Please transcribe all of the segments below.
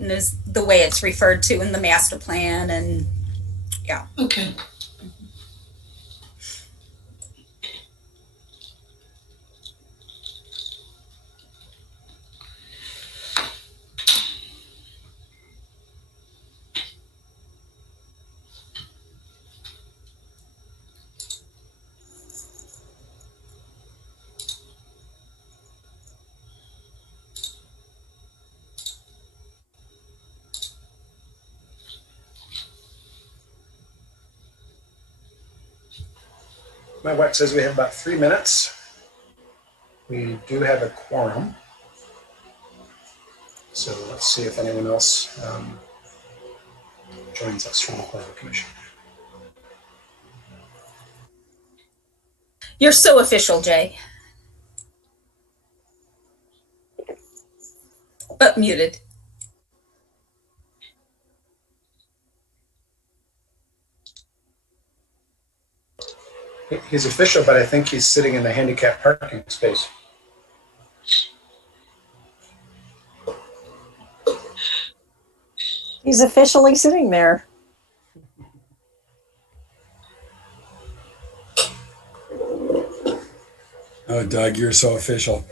and is the way it's referred to in the master plan. And yeah. Okay. My watch says we have about 3 minutes. We do have a quorum. So let's see if anyone else joins us from the Planning Commission. You're so official, Jay. But muted. He's official, but I think he's sitting in the handicap parking space. He's officially sitting there. Oh, Doug, you're so official.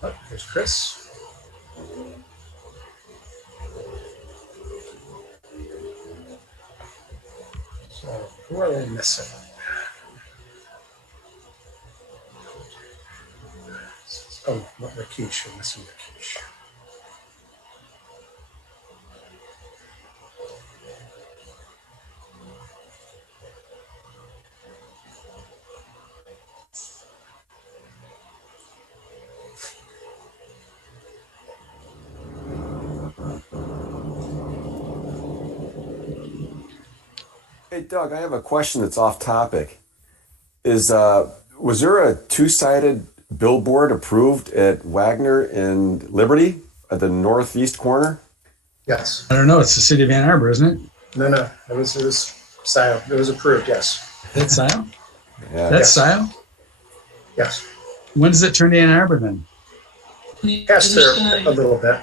Oh, here's Chris. So who are they missing? Oh, not Rakesh. We're missing Rakesh. Hey, Doug, I have a question that's off topic. Was there a two-sided billboard approved at Wagner and Liberty at the northeast corner? Yes. I don't know. It's the city of Ann Arbor, isn't it? No. It was Scio. It was approved. Yes. That's Scio? Yeah. That's Scio? Yes. When does it turn to Ann Arbor then? Past there a little bit.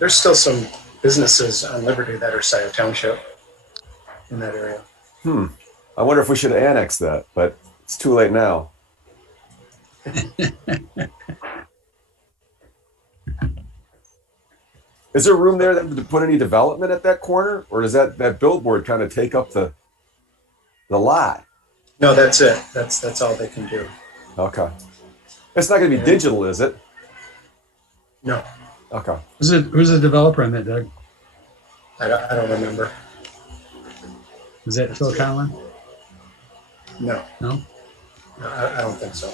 There's still some businesses on Liberty that are Scio Township in that area. I wonder if we should annex that, but it's too late now. Is there room there to put any development at that corner, or does that billboard kind of take up the lot? No, that's it. That's all they can do. Okay. It's not going to be digital, is it? No, Okay. Who's the developer on that, Doug? I don't remember. Is that Phil Conlon? No, No? I don't think so.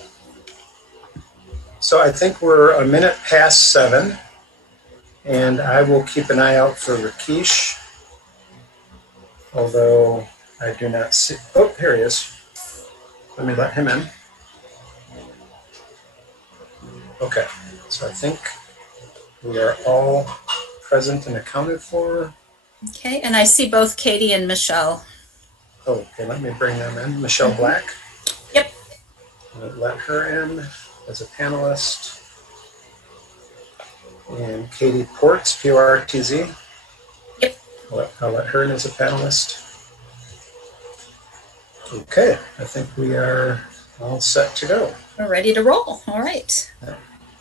So I think we're a minute past 7, and I will keep an eye out for Rakesh. Although I do not see. Oh, here he is. Let me let him in. Okay, so I think we are all present and accounted for. Okay, and I see both Katie and Michelle. Oh, okay, let me bring them in. Michelle Black. Yep. Let her in as a panelist. And Katie Ports, P-O-R-T-Z. Yep. I'll let her in as a panelist. Okay, I think we are all set to go. We're ready to roll. All right.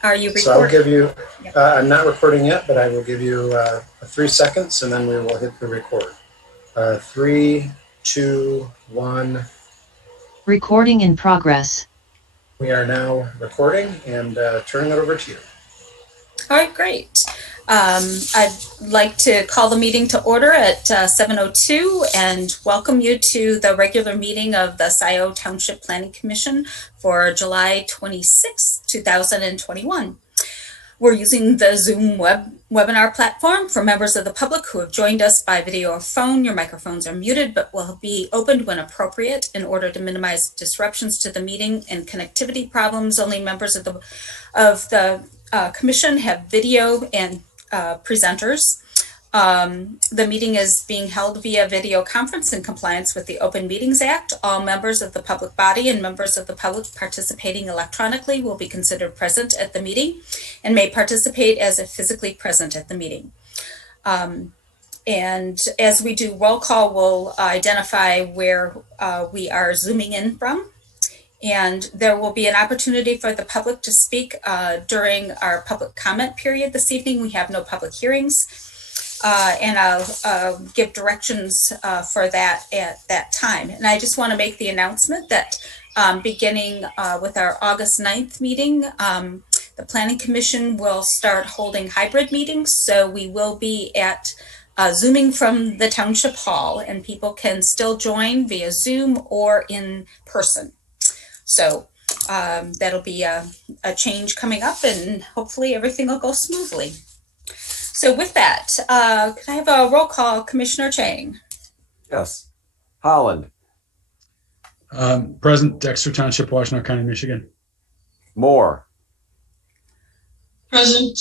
Are you recording? So I'll give you, I'm not recording yet, but I will give you 3 seconds and then we will hit the record. 3, 2, 1. Recording in progress. We are now recording and turning it over to you. All right, great. I'd like to call the meeting to order at 7:02 and welcome you to the regular meeting of the Scio Township Planning Commission for July 26, 2021. We're using the Zoom webinar platform. For members of the public who have joined us by video or phone, your microphones are muted but will be opened when appropriate in order to minimize disruptions to the meeting and connectivity problems. Only members of the commission have video and presenters. The meeting is being held via video conference in compliance with the Open Meetings Act. All members of the public body and members of the public participating electronically will be considered present at the meeting and may participate as if physically present at the meeting. And as we do roll call, we'll identify where we are zooming in from. And there will be an opportunity for the public to speak during our public comment period this evening. We have no public hearings. And I'll give directions for that at that time. And I just want to make the announcement that beginning with our August 9th meeting, the Planning Commission will start holding hybrid meetings. So we will be at Zooming from the Township Hall, and people can still join via Zoom or in person. So that'll be a change coming up, and hopefully everything will go smoothly. So with that, can I have a roll call? Commissioner Chang. Yes. Holland. Present, Dexter Township, Washtenaw County, Michigan. Moore. Present,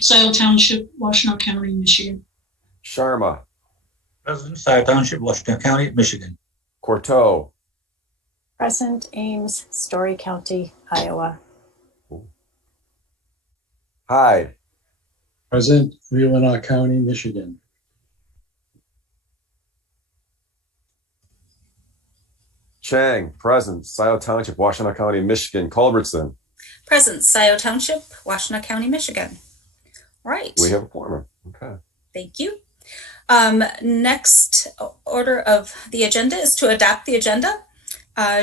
Scio Township, Washtenaw County, Michigan. Sharma. President, Scio Township, Washtenaw County, Michigan. Courteau. Present, Ames, Story County, Iowa. Hyde. Present, Leelanau County, Michigan. Chang. Present, Scio Township, Washtenaw County, Michigan. Culbertson. Present, Scio Township, Washtenaw County, Michigan. All right. We have a quorum. Okay. Thank you. Next order of the agenda is to adopt the agenda.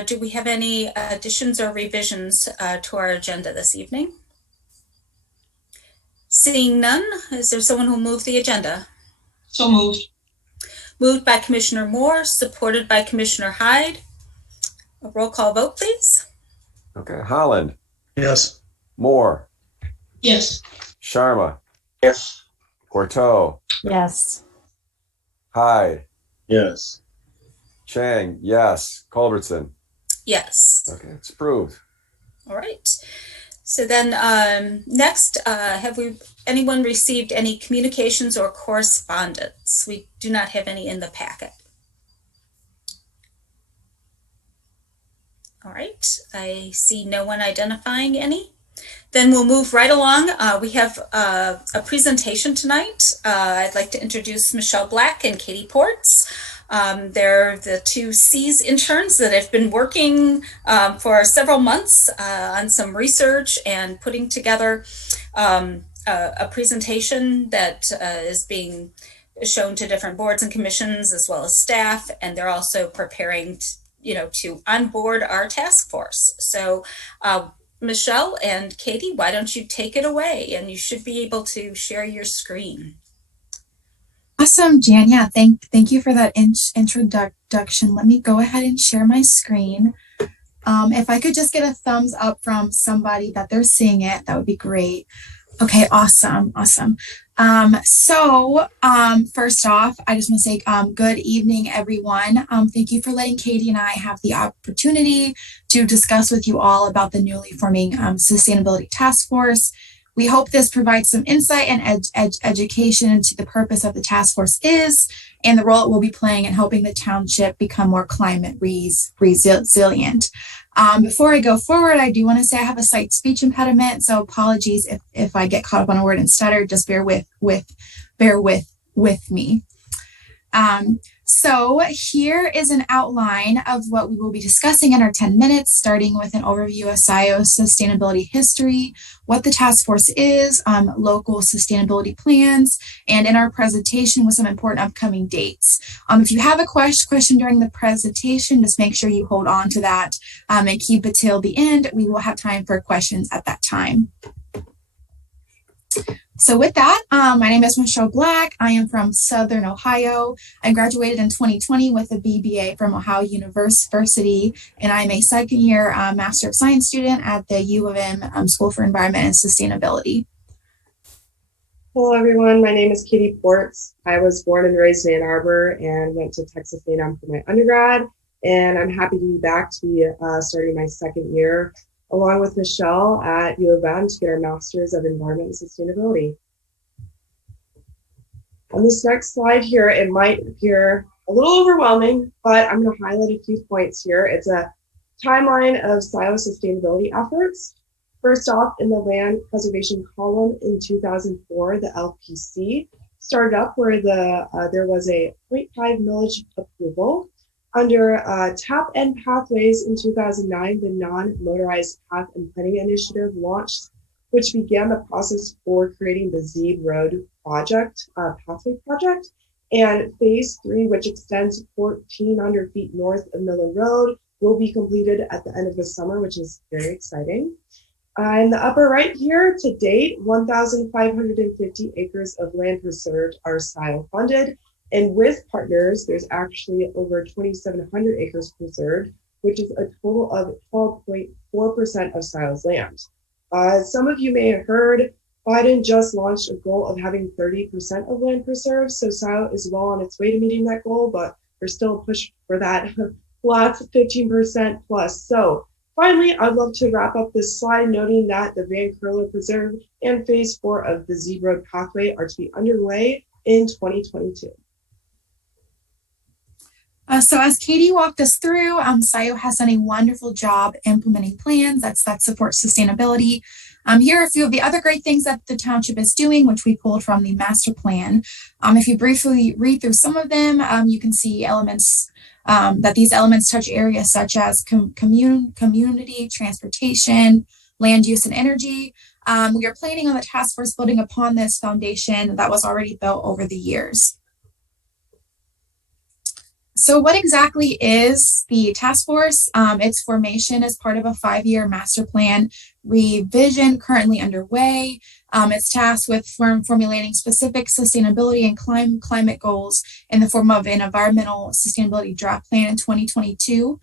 Do we have any additions or revisions to our agenda this evening? Seeing none, is there someone who will move the agenda? So moved. Moved by Commissioner Moore, supported by Commissioner Hyde. A roll call vote, please. Okay. Holland. Yes. Moore. Yes. Sharma. Yes. Courteau. Yes. Hyde. Yes. Chang. Yes. Culbertson. Yes. Okay. It's approved. All right. So then next, have anyone received any communications or correspondence? We do not have any in the packet. All right, I see no one identifying any. Then we'll move right along. We have a presentation tonight. I'd like to introduce Michelle Black and Katie Ports. They're the two C's interns that have been working for several months on some research and putting together a presentation that is being shown to different boards and commissions as well as staff, and they're also preparing to onboard our task force. So Michelle and Katie, why don't you take it away, and you should be able to share your screen. Awesome, Jan. Yeah, thank you for that introduction. Let me go ahead and share my screen. If I could just get a thumbs up from somebody that they're seeing it, that would be great. Okay, awesome. So first off, I just want to say good evening, everyone. Thank you for letting Katie and I have the opportunity to discuss with you all about the newly forming Sustainability Task Force. We hope this provides some insight and education into the purpose of the task force is and the role it will be playing in helping the township become more climate resilient. Before I go forward, I do want to say I have a slight speech impediment, so apologies if I get caught up on a word and stutter. Just bear with me. So here is an outline of what we will be discussing in our 10 minutes, starting with an overview of Scios sustainability history, what the task force is, local sustainability plans, and in our presentation with some important upcoming dates. If you have a question during the presentation, just make sure you hold on to that and keep it till the end. We will have time for questions at that time. So with that, my name is Michelle Black. I am from Southern Ohio. I graduated in 2020 with a BBA from Ohio University, and I'm a second year Master of Science student at the U of M School for Environment and Sustainability. Hello, everyone. My name is Katie Ports. I was born and raised in Ann Arbor and went to Texas A&M for my undergrad. And I'm happy to be back to be starting my second year along with Michelle at U of M to get our Masters of Environment and Sustainability. On this next slide here, it might appear a little overwhelming, but I'm going to highlight a few points here. It's a timeline of Scio sustainability efforts. First off, in the land preservation column in 2004, the LPC started up where there was a 0.5 millage approval. Under TAP and Pathways in 2009, the Non-Motorized Path and Planning Initiative launched, which began the process for creating the Zeeb Road project, pathway project, and phase 3, which extends 1,400 feet north of Miller Road, will be completed at the end of the summer, which is very exciting. In the upper right here, to date, 1,550 acres of land preserved are Scio funded. And with partners, there's actually over 2,700 acres preserved, which is a total of 12.4% of Scio's land. Some of you may have heard Biden just launched a goal of having 30% of land preserved. So Scio is well on its way to meeting that goal, but we're still pushing for that lots of 15% plus. So finally, I'd love to wrap up this slide noting that the Van Curler Preserve and phase 4 of the Zeeb Road pathway are to be underway in 2022. So as Katie walked us through, Scio has done a wonderful job implementing plans that support sustainability. Here are a few of the other great things that the township is doing, which we pulled from the master plan. If you briefly read through some of them, you can see elements that these elements touch areas such as community, transportation, land use, and energy. We are planning on the task force building upon this foundation that was already built over the years. So what exactly is the task force? Its formation is part of a 5-year master plan revision currently underway. It's tasked with formulating specific sustainability and climate goals in the form of an environmental sustainability draft plan in 2022.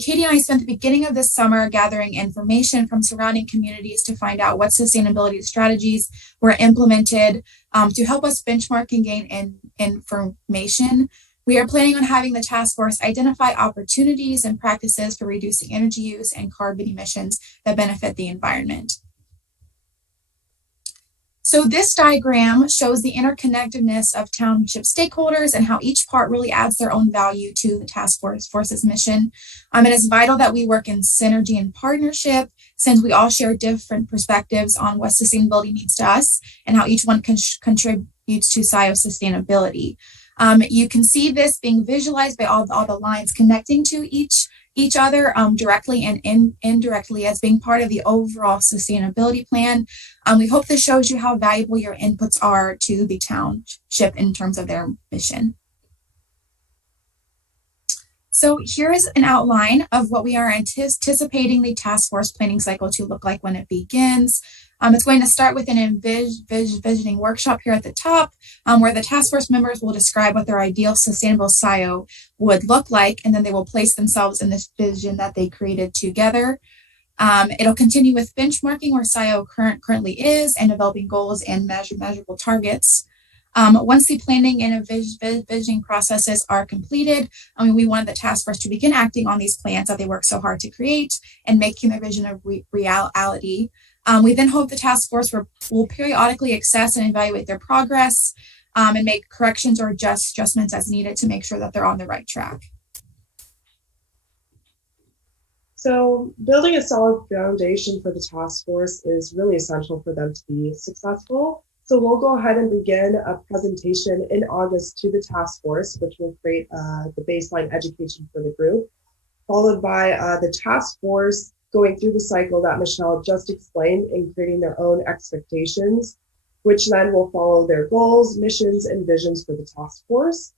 Katie and I spent the beginning of this summer gathering information from surrounding communities to find out what sustainability strategies were implemented to help us benchmark and gain information. We are planning on having the task force identify opportunities and practices for reducing energy use and carbon emissions that benefit the environment. So this diagram shows the interconnectedness of township stakeholders and how each part really adds their own value to the task force's mission. It is vital that we work in synergy and partnership since we all share different perspectives on what sustainability means to us and how each one contributes to Scio sustainability. You can see this being visualized by all the lines connecting to each other directly and indirectly as being part of the overall sustainability plan. We hope this shows you how valuable your inputs are to the township in terms of their mission. So here is an outline of what we are anticipating the task force planning cycle to look like when it begins. It's going to start with an envisioning workshop here at the top, where the task force members will describe what their ideal sustainable Scio would look like, and then they will place themselves in this vision that they created together. It'll continue with benchmarking where Scio currently is and developing goals and measurable targets. Once the planning and envisioning processes are completed, we wanted the task force to begin acting on these plans that they worked so hard to create and making their vision a reality. We then hope the task force will periodically assess and evaluate their progress and make corrections or adjustments as needed to make sure that they're on the right track. So building a solid foundation for the task force is really essential for them to be successful. So we'll go ahead and begin a presentation in August to the task force, which will create the baseline education for the group, followed by the task force going through the cycle that Michelle just explained and creating their own expectations, which then will follow their goals, missions, and visions for the task force.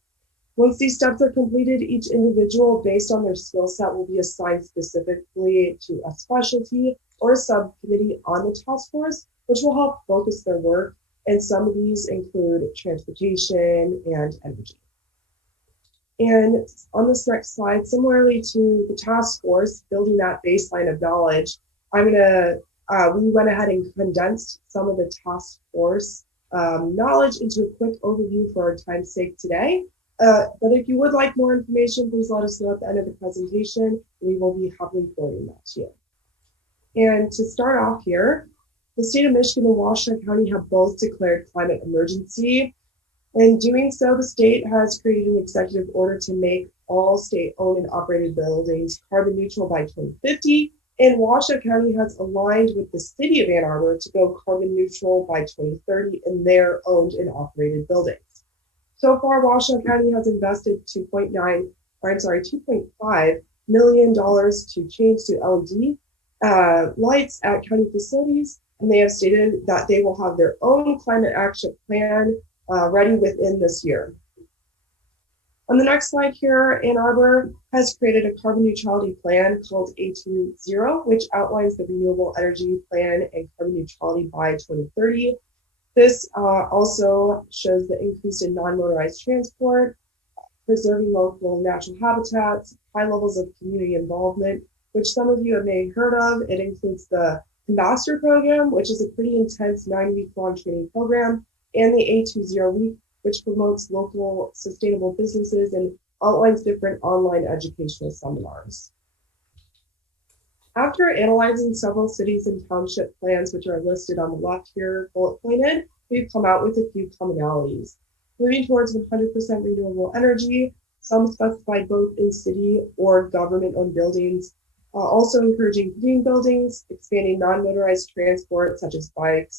Once these steps are completed, each individual, based on their skill set, will be assigned specifically to a specialty or a subcommittee on the task force, which will help focus their work. And some of these include transportation and energy. And on this next slide, similarly to the task force, building that baseline of knowledge, we went ahead and condensed some of the task force knowledge into a quick overview for our time's sake today. But if you would like more information, please let us know at the end of the presentation. We will be happily forwarding that to you. And to start off here, the state of Michigan and Washtenaw County have both declared climate emergency. In doing so, the state has created an executive order to make all state-owned and operated buildings carbon neutral by 2050. And Washtenaw County has aligned with the city of Ann Arbor to go carbon neutral by 2030 in their owned and operated buildings. So far, Washtenaw County has invested $2.5 million to change to LED lights at county facilities, and they have stated that they will have their own climate action plan ready within this year. On the next slide here, Ann Arbor has created a carbon neutrality plan called A20, which outlines the renewable energy plan and carbon neutrality by 2030. This also shows the increase in non-motorized transport, preserving local natural habitats, high levels of community involvement, which some of you may have heard of. It includes the Ambassador Program, which is a pretty intense 9-week-long training program, and the A20 Week, which promotes local sustainable businesses and outlines different online educational seminars. After analyzing several cities and township plans, which are listed on the left here, bullet pointed, we've come out with a few commonalities. Moving towards 100% renewable energy, some specified both in city or government-owned buildings, also encouraging green buildings, expanding non-motorized transport such as bike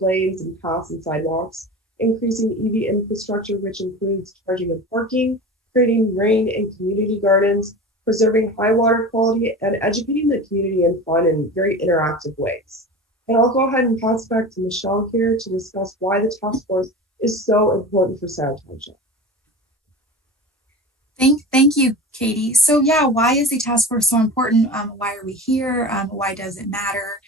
lanes and paths and sidewalks, increasing EV infrastructure, which includes charging and parking, creating rain and community gardens, preserving high water quality, and educating the community in fun and very interactive ways. And I'll go ahead and pass back to Michelle here to discuss why the task force is so important for Scio Township. Thank you, Katie. So yeah, why is the task force so important? Why are we here? Why does it matter?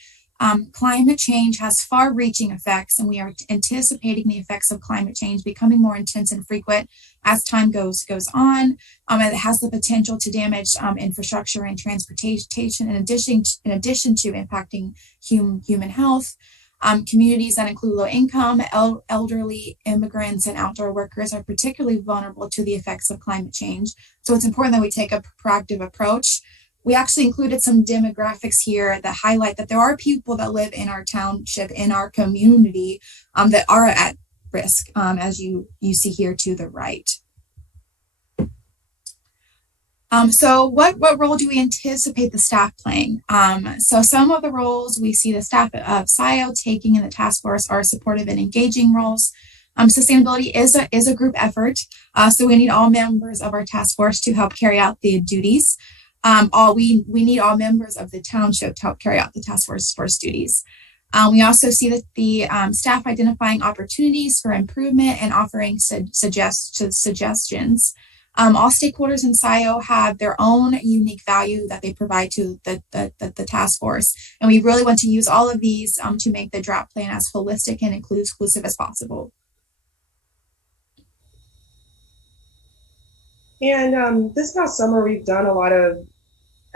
Climate change has far-reaching effects, and we are anticipating the effects of climate change becoming more intense and frequent as time goes on. And it has the potential to damage infrastructure and transportation, in addition to impacting human health. Communities that include low-income, elderly, immigrants, and outdoor workers are particularly vulnerable to the effects of climate change. So it's important that we take a proactive approach. We actually included some demographics here that highlight that there are people that live in our township, in our community, that are at risk, as you see here to the right. So what role do we anticipate the staff playing? So some of the roles we see the staff of Scio taking in the task force are supportive and engaging roles. Sustainability is a group effort, so we need all members of our task force to help carry out the duties. We need all members of the township to help carry out the task force duties. We also see that the staff identifying opportunities for improvement and offering suggestions. All stakeholders in Scio have their own unique value that they provide to the task force, and we really want to use all of these to make the drought plan as holistic and inclusive as possible. And this past summer, we've done a lot of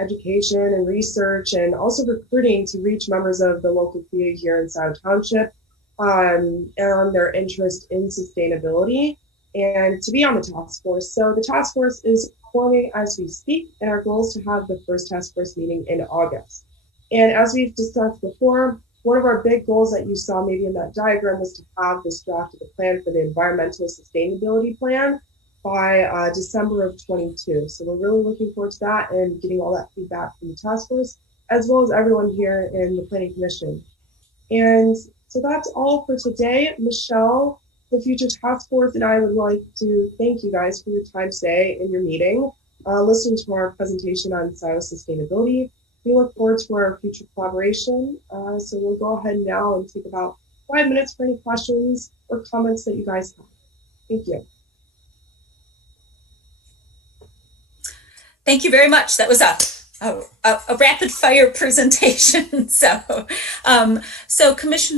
education and research and also recruiting to reach members of the local community here in Scio Township and their interest in sustainability and to be on the task force. So the task force is forming as we speak, and our goal is to have the first task force meeting in August. And as we've discussed before, one of our big goals that you saw maybe in that diagram was to have this draft of the plan for the environmental sustainability plan by December of 22. So we're really looking forward to that and getting all that feedback from the task force, as well as everyone here in the Planning Commission. And so that's all for today. Michelle, the future task force, and I would like to thank you guys for your time today in your meeting, listening to our presentation on Scio sustainability. We look forward to our future collaboration. So we'll go ahead now and take about 5 minutes for any questions or comments that you guys have. Thank you. Thank you very much. That was a rapid fire presentation. So commission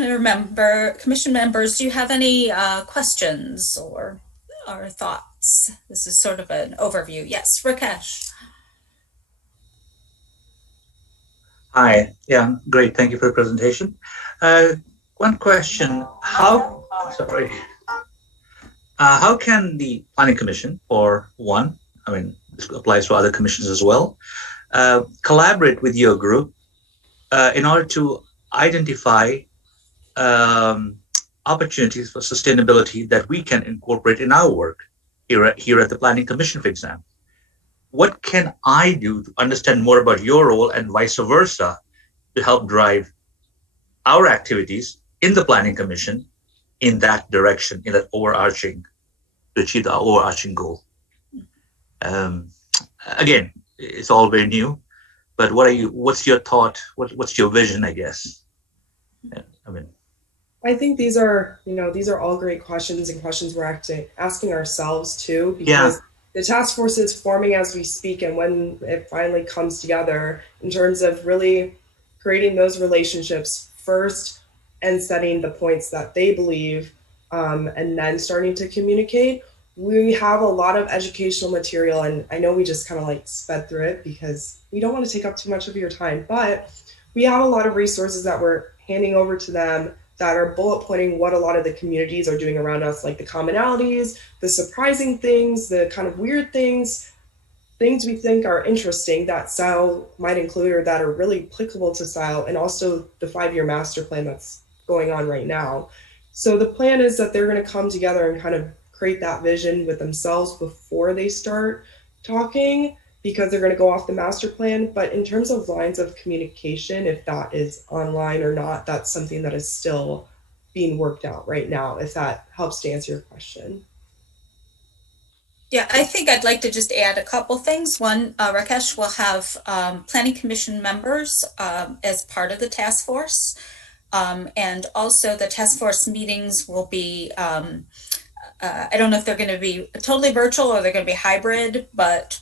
members, do you have any questions or thoughts? This is sort of an overview. Yes, Rakesh. Hi. Yeah, great. Thank you for the presentation. One question: how can the Planning Commission, or one, I mean, this applies to other commissions as well, collaborate with your group in order to identify opportunities for sustainability that we can incorporate in our work here at the Planning Commission, for example? What can I do to understand more about your role and vice versa to help drive our activities in the Planning Commission in that direction, in that overarching, to achieve the overarching goal? Again, it's all very new, but what's your thought? What's your vision, I guess? I think these are all great questions, and questions we're asking ourselves too, because the task force is forming as we speak, and when it finally comes together in terms of really creating those relationships first and setting the points that they believe, and then starting to communicate. We have a lot of educational material, and I know we just kind of like sped through it because we don't want to take up too much of your time, but we have a lot of resources that we're handing over to them that are bullet pointing what a lot of the communities are doing around us, like the commonalities, the surprising things, the kind of weird things we think are interesting that Scio might include or that are really applicable to Scio, and also the 5-year master plan that's going on right now. So the plan is that they're going to come together and kind of create that vision with themselves before they start talking, because they're going to go off the master plan. But in terms of lines of communication, if that is online or not, that's something that is still being worked out right now, if that helps to answer your question. Yeah, I think I'd like to just add a couple things. One, Rakesh will have Planning Commission members as part of the task force. And also the task force meetings will be, I don't know if they're going to be totally virtual or they're going to be hybrid, but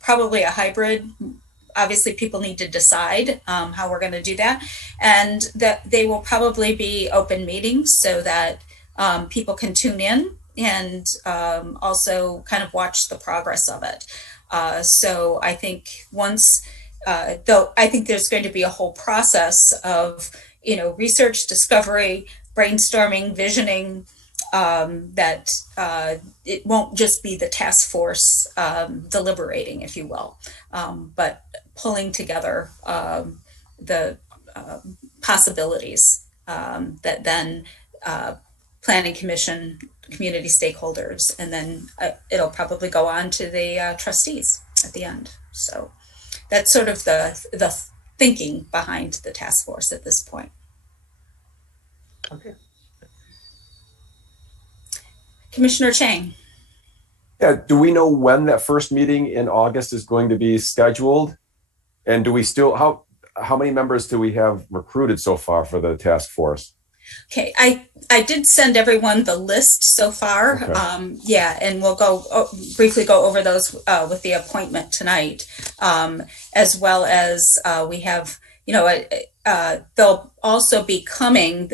probably a hybrid. Obviously, people need to decide how we're going to do that. And that they will probably be open meetings so that people can tune in and also kind of watch the progress of it. So I think though I think there's going to be a whole process of, research, discovery, brainstorming, visioning, that it won't just be the task force deliberating, if you will, but pulling together the possibilities that then Planning Commission, community stakeholders, and then it'll probably go on to the trustees at the end. So that's sort of the thinking behind the task force at this point. Okay. Commissioner Chang. Yeah, do we know when that first meeting in August is going to be scheduled? And do we still, how many members do we have recruited so far for the task force? Okay, I did send everyone the list so far. Okay. And we'll briefly go over those with the appointment tonight, as well as we have, they'll also be coming.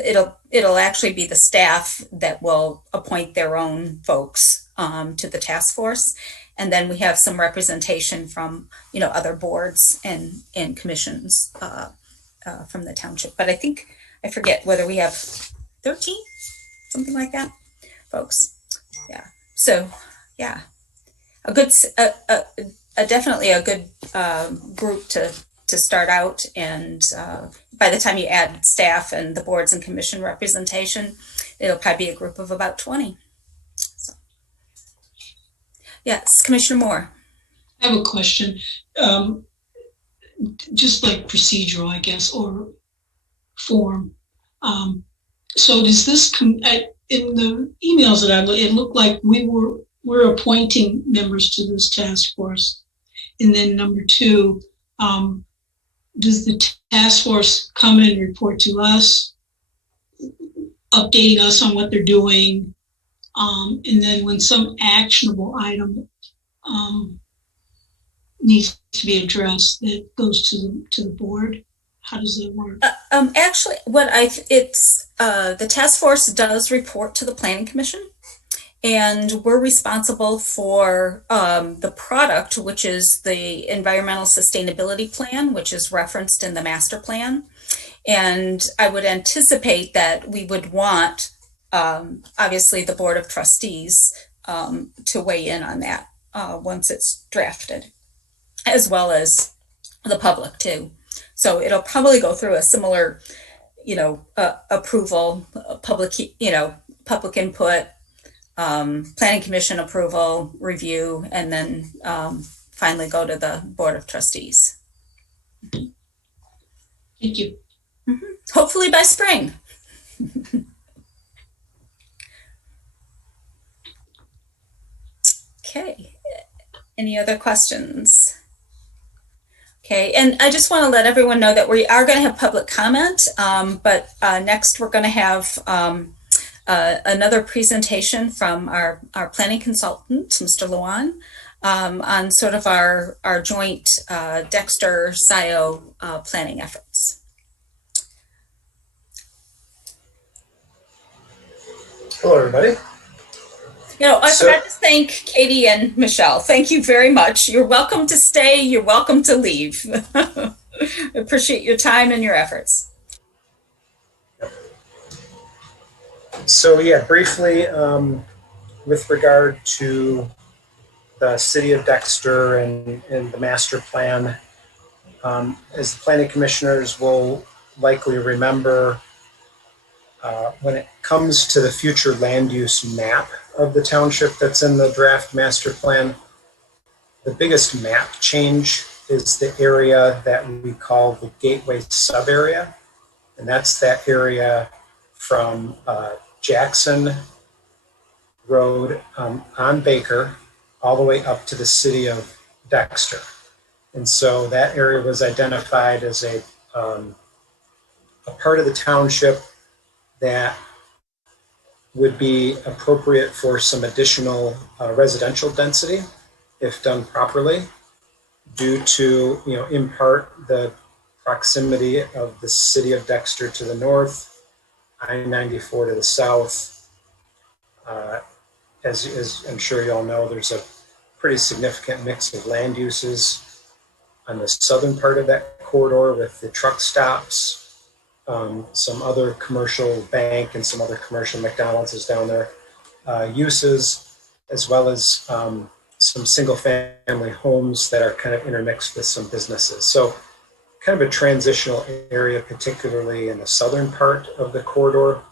It'll actually be the staff that will appoint their own folks to the task force, and then we have some representation from other boards and commissions from the township. But I forget whether we have 13, something like that, folks. Yeah. So, yeah, definitely a good group to start out. And by the time you add staff and the boards and commission representation, it'll probably be a group of about 20. So, yes, Commissioner Moore. I have a question, just like procedural, I guess, or form. So does this in the emails that I looked, it looked like we're appointing members to this task force, and then number two, does the task force come in and report to us, updating us on what they're doing, and then when some actionable item needs to be addressed that goes to the board? How does that work? Actually, the task force does report to the Planning Commission, and we're responsible for the product, which is the environmental sustainability plan, which is referenced in the master plan. And I would anticipate that we would want, obviously, the Board of Trustees to weigh in on that once it's drafted, as well as the public too. So it'll probably go through a similar, approval, public input, Planning Commission approval, review, and then finally go to the Board of Trustees. Thank you. Mm-hmm. Hopefully by spring. Okay. Any other questions? Okay, and I just want to let everyone know that we are going to have public comment, but next we're going to have another presentation from our planning consultant, Mr. Luan, on sort of our joint Dexter-Scio planning efforts. Hello, everybody. I forgot to thank Katie and Michelle. Thank you very much. You're welcome to stay. You're welcome to leave. Appreciate your time and your efforts. So yeah, briefly, with regard to the city of Dexter and the master plan, as the planning commissioners will likely remember, when it comes to the future land use map of the township that's in the draft master plan, the biggest map change is the area that we call the gateway sub area. And that's that area from Jackson Road on Baker all the way up to the city of Dexter. And so that area was identified as a part of the township that would be appropriate for some additional residential density if done properly, due to, in part, the proximity of the city of Dexter to the north, I-94 to the south. As I'm sure you all know, there's a pretty significant mix of land uses on the southern part of that corridor with the truck stops, some other commercial bank and some other commercial McDonald's is down there, uses, as well as some single family homes that are kind of intermixed with some businesses. So kind of a transitional area, particularly in the southern part of the corridor.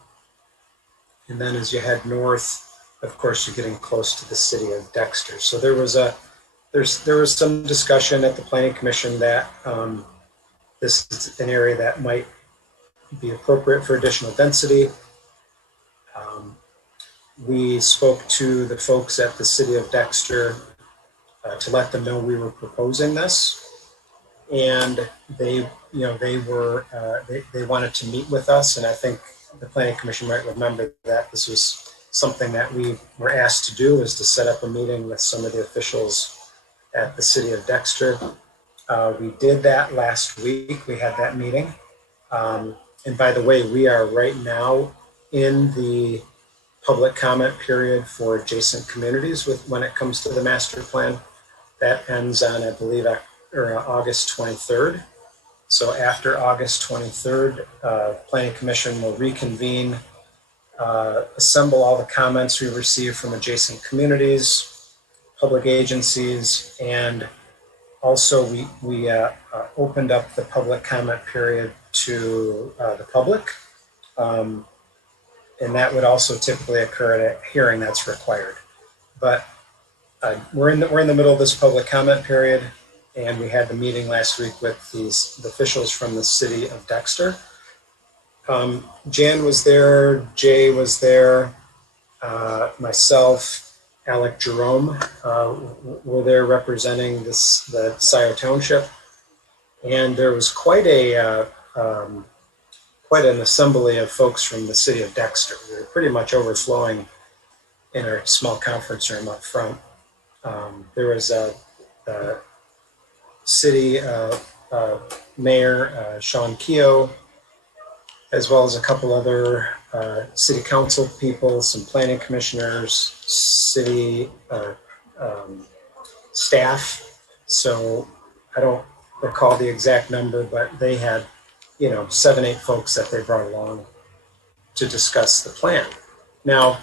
And then as you head north, of course, you're getting close to the city of Dexter. So there was some discussion at the Planning Commission that this is an area that might be appropriate for additional density. We spoke to the folks at the city of Dexter to let them know we were proposing this, and they wanted to meet with us. And I think the Planning Commission might remember that this was something that we were asked to do, was to set up a meeting with some of the officials at the city of Dexter. We did that last week. We had that meeting. And by the way, we are right now in the public comment period for adjacent communities when it comes to the master plan. That ends on, I believe, August 23rd. So after August 23rd, Planning Commission will reconvene, assemble all the comments we received from adjacent communities, public agencies, and also we opened up the public comment period to the public. And that would also typically occur at a hearing that's required. But we're in the middle of this public comment period, and we had the meeting last week with the officials from the city of Dexter. Jan was there, Jay was there, myself, Alec Jerome were there representing the Scio Township, and there was quite an assembly of folks from the city of Dexter. We were pretty much overflowing in our small conference room up front. There was city mayor, Sean Scio, as well as a couple other city council people, some planning commissioners, city staff. So I don't recall the exact number, but they had, 7, 8 folks that they brought along to discuss the plan. Now,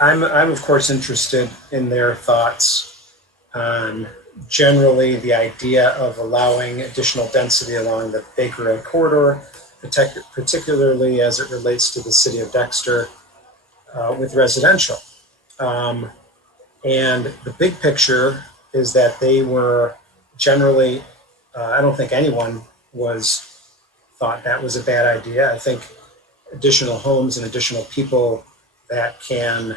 I'm of course interested in their thoughts on generally the idea of allowing additional density along the Baker Road corridor, particularly as it relates to the city of Dexter with residential. And the big picture is that they were generally, I don't think anyone thought that was a bad idea. I think additional homes and additional people that can,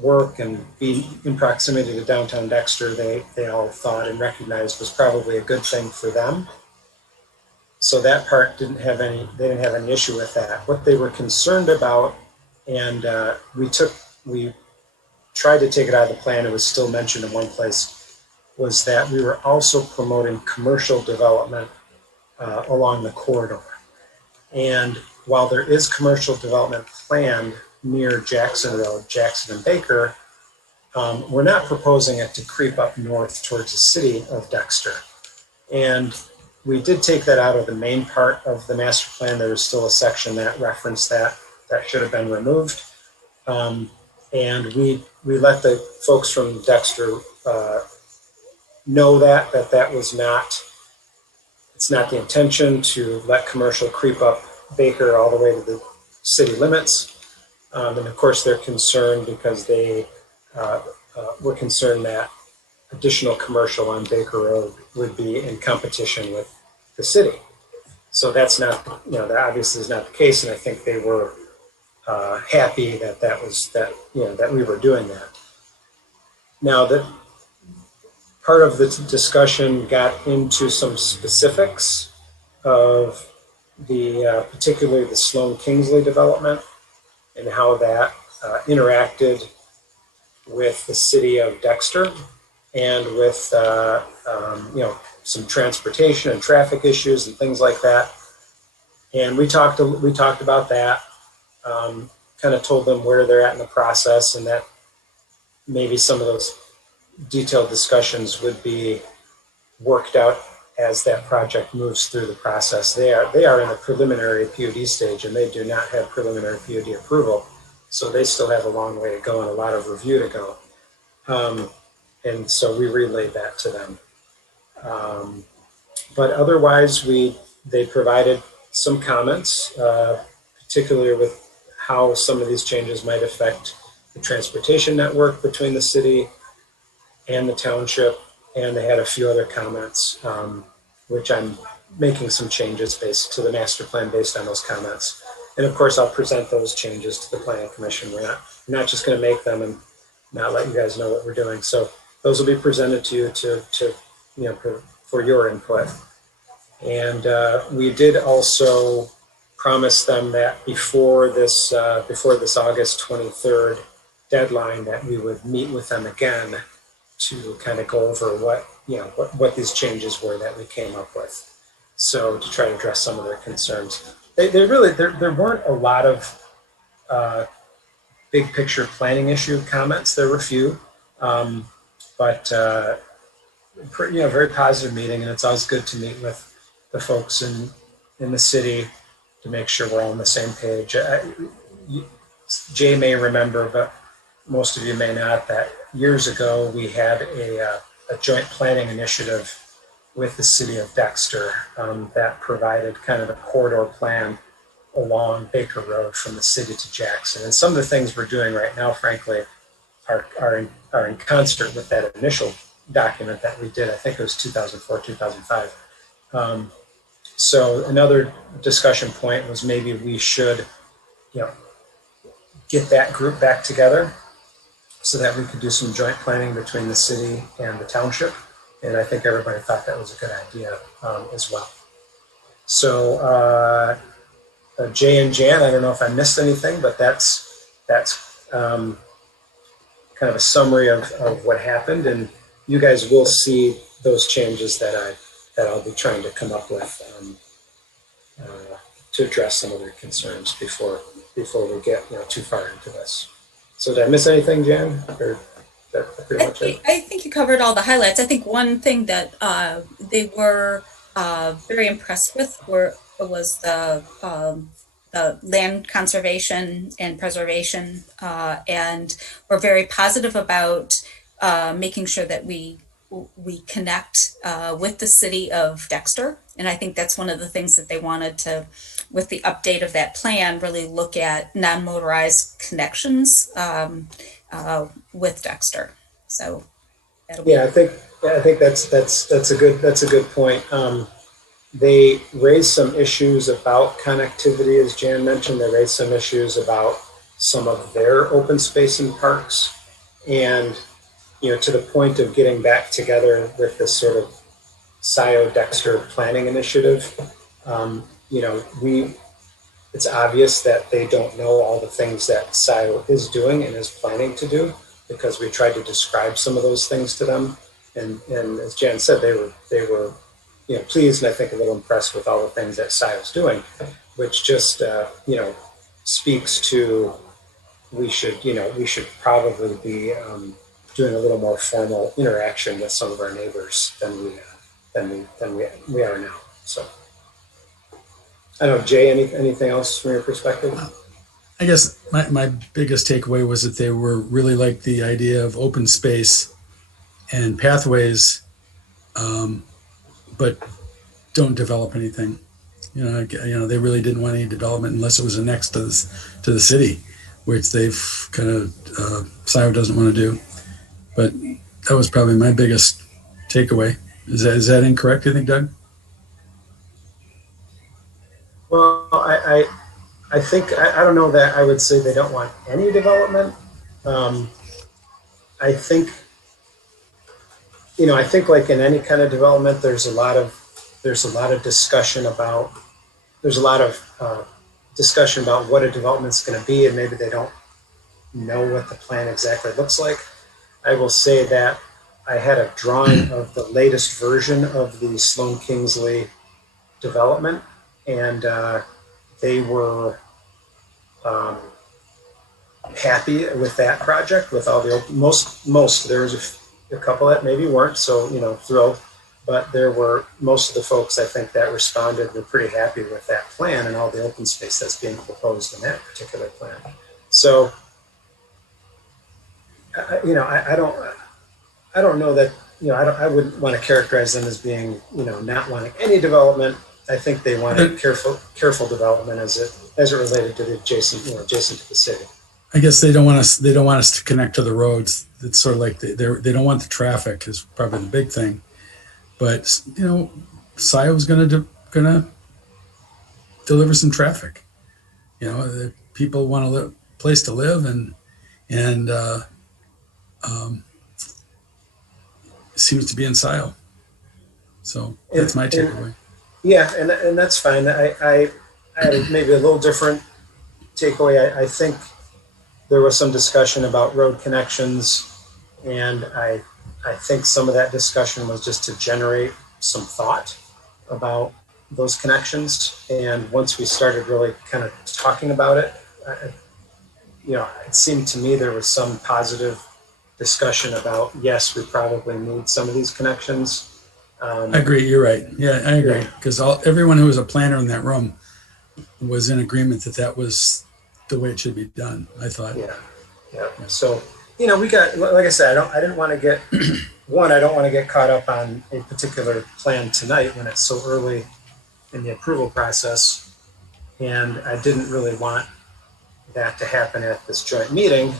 work and be in proximity to downtown Dexter, they all thought and recognized was probably a good thing for them. So that part they didn't have any issue with that. What they were concerned about, and we tried to take it out of the plan, it was still mentioned in one place, was that we were also promoting commercial development along the corridor. And while there is commercial development planned near Jackson Road, Jackson and Baker, we're not proposing it to creep up north towards the city of Dexter. And we did take that out of the main part of the master plan. There was still a section that referenced that should have been removed. And we let the folks from Dexter know that was not, it's not the intention to let commercial creep up Baker all the way to the city limits. And of course they're concerned because they were concerned that additional commercial on Baker Road would be in competition with the city. So that's not, that obviously is not the case. And I think they were happy that we were doing that. Now that part of the discussion got into some specifics of particularly the Sloan Kingsley development and how that interacted with the city of Dexter and with some transportation and traffic issues and things like that. And we talked about that. Kind of told them where they're at in the process and that maybe some of those detailed discussions would be worked out as that project moves through the process. They are in the preliminary PUD stage and they do not have preliminary PUD approval. So they still have a long way to go and a lot of review to go. And so we relayed that to them. But otherwise, they provided some comments, particularly with how some of these changes might affect the transportation network between the city and the township. And they had a few other comments, which I'm making some changes to the master plan based on those comments. And of course, I'll present those changes to the Planning Commission. We're not just going to make them and not let you guys know what we're doing. So those will be presented to you for your input. And we did also promise them that before this August 23rd deadline, that we would meet with them again to kind of go over what these changes were that we came up with. So to try to address some of their concerns. There weren't a lot of big picture planning issue comments. There were a few, but very positive meeting, and it's always good to meet with the folks in the city to make sure we're all on the same page. Jay may remember, but most of you may not, that years ago we had a joint planning initiative with the city of Dexter that provided kind of a corridor plan along Baker Road from the city to Jackson. And some of the things we're doing right now, frankly, are in concert with that initial document that we did. I think it was 2004, 2005. So another discussion point was maybe we should, get that group back together so that we could do some joint planning between the city and the township. And I think everybody thought that was a good idea as well. So Jay and Jan, I don't know if I missed anything, but that's kind of a summary of what happened. And you guys will see those changes that I'll be trying to come up with to address some of their concerns before we get too far into this. So did I miss anything, Jan? Or is that pretty much it? I think you covered all the highlights. I think one thing that they were very impressed with was the land conservation and preservation, and we're very positive about making sure that we connect with the city of Dexter. And I think that's one of the things that they wanted to, with the update of that plan, really look at non-motorized connections with Dexter. So that'll be. Yeah, I think that's a good point. They raised some issues about connectivity, as Jan mentioned. They raised some issues about some of their open space and parks, and to the point of getting back together with this sort of Scio Dexter planning initiative. It's obvious that they don't know all the things that Scio is doing and is planning to do, because we tried to describe some of those things to them, and as Jan said, they were pleased and I think a little impressed with all the things that Scio is doing, which just speaks to we should probably be doing a little more formal interaction with some of our neighbors than we are now. So I don't know, Jay, anything else from your perspective? I guess my biggest takeaway was that they were really like the idea of open space and pathways, but don't develop anything. They really didn't want any development unless it was annexed to the city, which they've kind of Scio doesn't want to do. But that was probably my biggest takeaway. Is that incorrect, you think, Doug? Well, I think I don't know that I would say they don't want any development. I think like in any kind of development, there's a lot of discussion about what a development's going to be, and maybe they don't know what the plan exactly looks like. I will say that I had a drawing of the latest version of the Sloan Kingsley development, and they were happy with that project, with all the most. There was a couple that maybe weren't so thrilled, but there were most of the folks I think that responded were pretty happy with that plan and all the open space that's being proposed in that particular plan. So I don't know that I wouldn't want to characterize them as being not wanting any development. I think they wanted careful development as it related to the adjacent to the city. I guess they don't want us to connect to the roads. It's sort of like they don't want the traffic is probably the big thing. But Scio's gonna deliver some traffic. The people want a place to live, and it seems to be in Scio. So that's my takeaway. Yeah, and that's fine. I had maybe a little different takeaway. I think there was some discussion about road connections, and I think some of that discussion was just to generate some thought about those connections. And once we started really kind of talking about it, it seemed to me there was some positive discussion about, yes, we probably need some of these connections. I agree. You're right. Yeah, I agree. Because everyone who was a planner in that room was in agreement that was the way it should be done, I thought. Yeah. So, we got, like I said, I didn't want to get, I don't want to get caught up on a particular plan tonight when it's so early in the approval process. And I didn't really want that to happen at this joint meeting.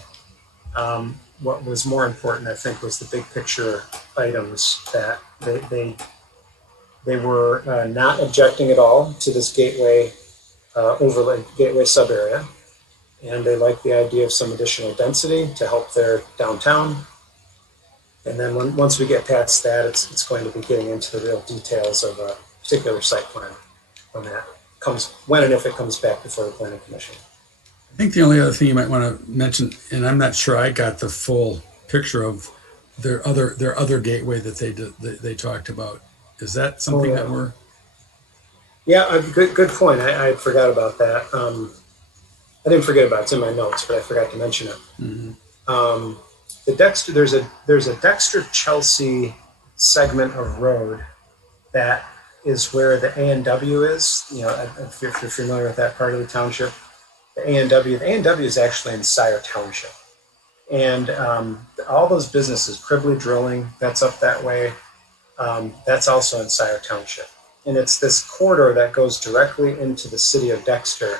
What was more important, I think, was the big picture items that they were not objecting at all to this gateway overlay, gateway sub area. And they like the idea of some additional density to help their downtown. And then once we get past that, it's going to be getting into the real details of a particular site plan when and if it comes back before the Planning Commission. I think the only other thing you might want to mention, and I'm not sure I got the full picture of their other gateway that they talked about. Is that something yeah. that we're? Yeah, good point. I forgot about that. I didn't forget about it. It's in my notes, but I forgot to mention it. Mm-hmm. The Dexter, there's a Dexter Chelsea segment of road that is where the A&W is. You know, if you're familiar with that part of the township, the A&W is actually in Scio Township, and all those businesses, Cribley Drilling, that's up that way. That's also in Scio Township, and it's this corridor that goes directly into the city of Dexter,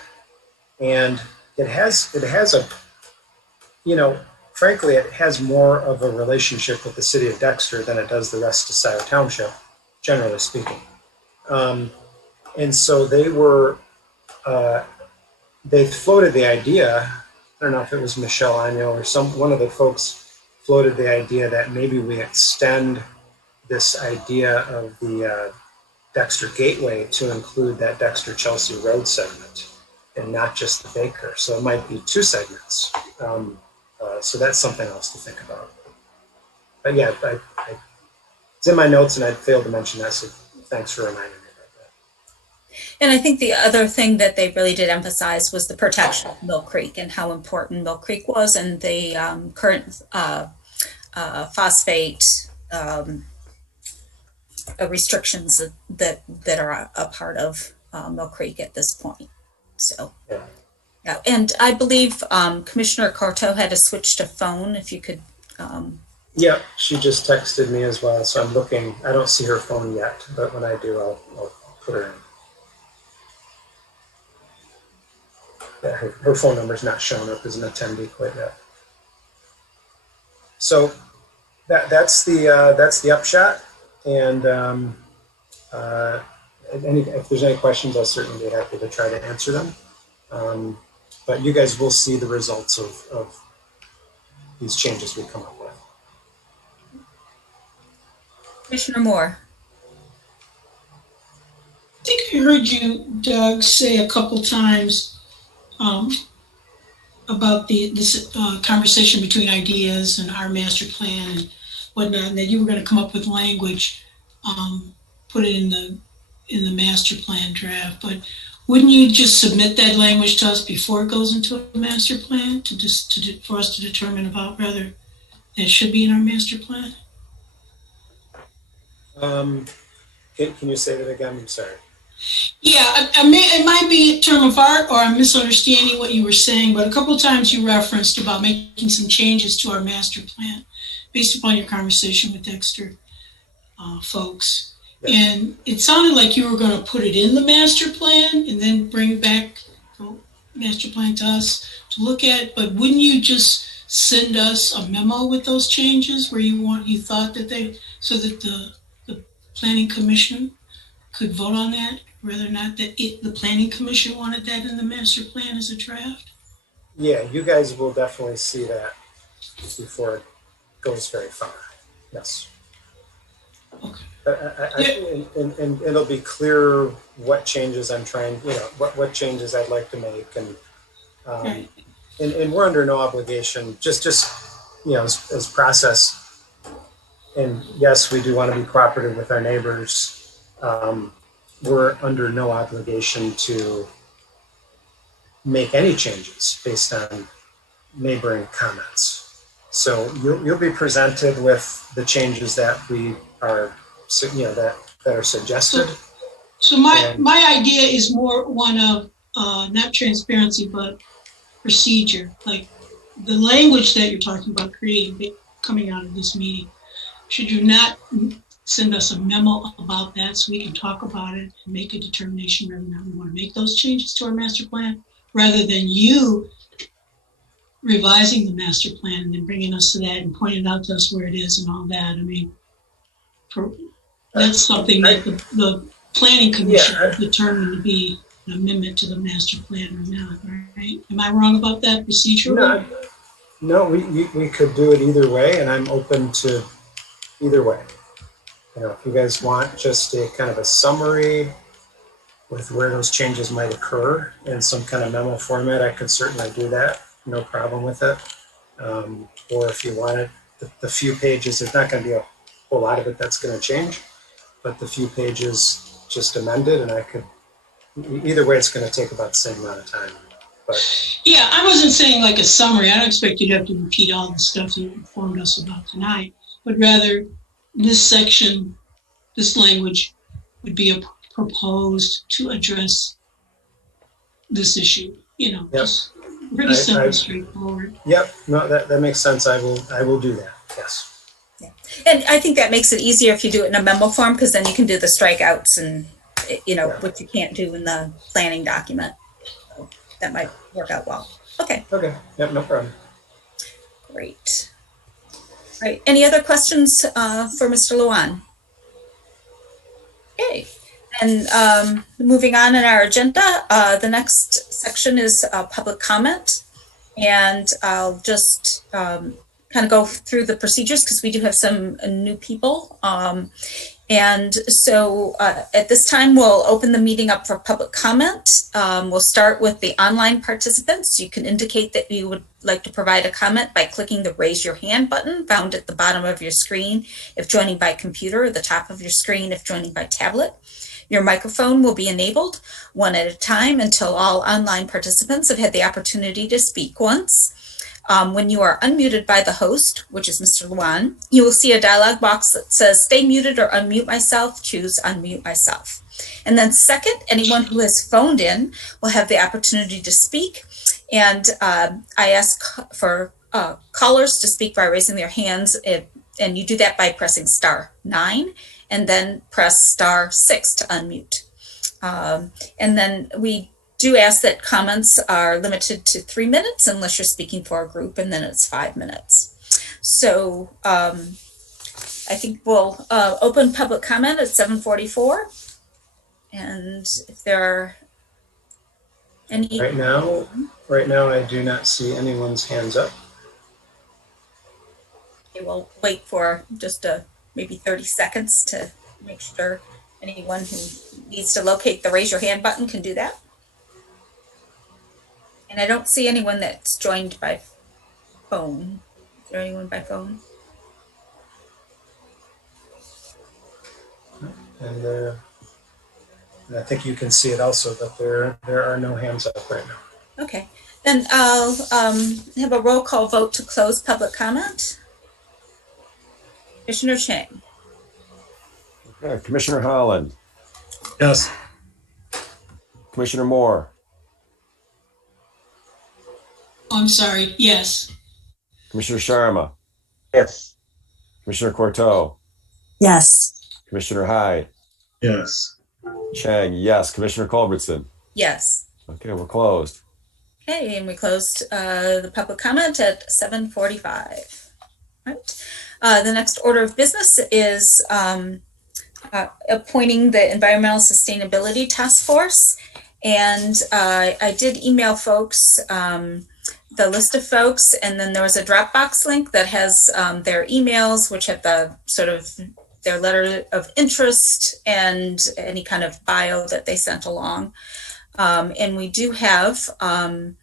and it has a, you know, frankly, it has more of a relationship with the city of Dexter than it does the rest of Scio Township, generally speaking. And so they floated the idea. I don't know if it was Michelle Agno or one of the folks floated the idea that maybe we extend this idea of the Dexter Gateway to include that Dexter Chelsea Road segment and not just the Baker. So it might be two segments. So that's something else to think about. But yeah, it's in my notes and I failed to mention that. So thanks for reminding me about that. And I think the other thing that they really did emphasize was the protection of Mill Creek and how important Mill Creek was, and the current phosphate restrictions that are a part of Mill Creek at this point. So, yeah. And I believe Commissioner Corto had to switch to phone. If you could. Yeah, she just texted me as well, so I'm looking. I don't see her phone yet, but when I do, I'll put her in. Yeah, her phone number's not showing up as an attendee quite yet. So that's the upshot. And if there's any questions, I'll certainly be happy to try to answer them. But you guys will see the results of these changes we come up with. Commissioner Moore. I think I heard you, Doug, say a couple times about this conversation between ideas and our master plan and whatnot, and that you were going to come up with language, put it in the master plan draft. But wouldn't you just submit that language to us before it goes into a master plan for us to determine about whether that should be in our master plan? Can you say that again? I'm sorry. Yeah, it might be a term of art, or I'm misunderstanding what you were saying, but a couple of times you referenced about making some changes to our master plan based upon your conversation with Dexter folks. Yeah. And it sounded like you were going to put it in the master plan and then bring back the master plan to us to look at, but wouldn't you just send us a memo with those changes where you thought that so that the Planning Commission could vote on that, whether or not that the Planning Commission wanted that in the master plan as a draft? Yeah, you guys will definitely see that before it goes very far. Yes. Okay. And it'll be clear what changes I'm trying, what changes I'd like to make, and right. And we're under no obligation, just as process. And yes, we do want to be cooperative with our neighbors. We're under no obligation to make any changes based on neighboring comments. So you'll be presented with the changes that we are, that are suggested. So my idea is more one of not transparency, but procedure. Like the language that you're talking about creating, coming out of this meeting. Should you not send us a memo about that so we can talk about it and make a determination whether or not we want to make those changes to our master plan, rather than you revising the master plan and then bringing us to that and pointing out to us where it is and all that? I mean, that's something that the Planning Commission will determine to be an amendment to the master plan or not, right? Am I wrong about that procedurally? No, we could do it either way, and I'm open to either way. If you guys want just a kind of a summary with where those changes might occur in some kind of memo format, I could certainly do that. No problem with it. Or if you want it the few pages, there's not going to be a whole lot of it that's going to change, but the few pages just amended, and I could, either way, it's going to take about the same amount of time. But Yeah, I wasn't saying like a summary. I don't expect you to have to repeat all the stuff you informed us about tonight, but rather this section, this language would be proposed to address this issue. Yep. Just pretty simple, straightforward. Yep, no, that makes sense. I will do that. Yes. Yeah. And I think that makes it easier if you do it in a memo form, because then you can do the strikeouts and, which you can't do in the planning document. So that might work out well. Okay. Okay. Yep, no problem. Great. All right. Any other questions for Mr. Luan? Okay. And moving on in our agenda, the next section is public comment. And I'll just kind of go through the procedures because we do have some new people. And so at this time, we'll open the meeting up for public comment. We'll start with the online participants. You can indicate that you would like to provide a comment by clicking the raise your hand button found at the bottom of your screen if joining by computer, or the top of your screen if joining by tablet. Your microphone will be enabled one at a time until all online participants have had the opportunity to speak once. When you are unmuted by the host, which is Mr. Luan, you will see a dialog box that says stay muted or unmute myself. Choose unmute myself. And then second, anyone who has phoned in will have the opportunity to speak. And I ask for callers to speak by raising their hands, and you do that by pressing *9 and then press *6 to unmute. And then we do ask that comments are limited to 3 minutes unless you're speaking for a group, and then it's 5 minutes. So I think we'll open public comment at 7:44. And if there are any... Right now, I do not see anyone's hands up. Okay, we'll wait for just maybe 30 seconds to make sure anyone who needs to locate the raise your hand button can do that. And I don't see anyone that's joined by phone. Is there anyone by phone? And I think you can see it also, but there are no hands up right now. Okay, then I'll have a roll call vote to close public comment. Commissioner Chang. Okay, Commissioner Holland, Yes. Commissioner Moore, I'm sorry, yes. Commissioner Sharma, Yes. Commissioner Courteau, Yes. Commissioner Hyde, Yes. Chang, yes. Commissioner Culbertson. Yes. Okay, we're closed. Okay, and we closed the public comment at 7:45. Right. The next order of business is appointing the Environmental Sustainability Task Force. And I did email folks the list of folks, and then there was a Dropbox link that has their emails, which have the sort of their letter of interest and any kind of bio that they sent along. And we do have, and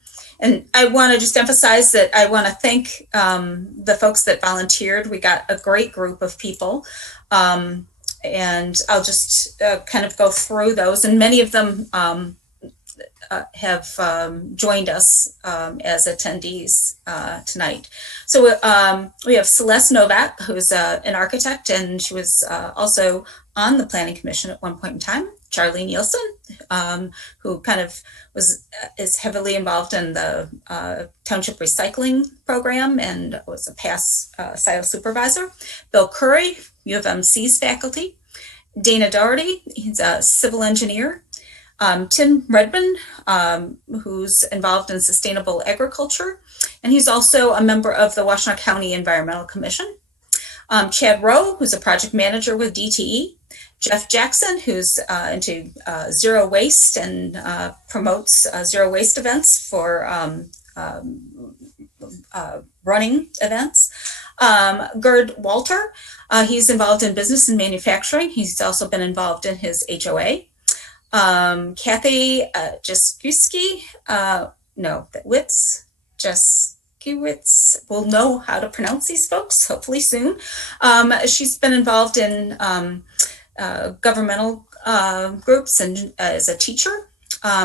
I want to just emphasize that I want to thank the folks that volunteered. We got a great group of people. And I'll just kind of go through those. And many of them have joined us as attendees tonight. So we have Celeste Novak, who's an architect, and she was also on the Planning Commission at one point in time. Charlie Nielsen, who kind of is heavily involved in the township recycling program and was a past Scio supervisor. Bill Curry, U of MC's faculty. Dana Doherty, he's a civil engineer. Tim Redmond, who's involved in sustainable agriculture, and he's also a member of the Washtenaw County Environmental Commission. Chad Rowe, who's a project manager with DTE. Jeff Jackson, who's into zero waste and promotes zero waste events for running events. Gerd Walter, he's involved in business and manufacturing. He's also been involved in his HOA. Kathy Jaskuski, will know how to pronounce these folks, hopefully soon. She's been involved in governmental groups and as a teacher.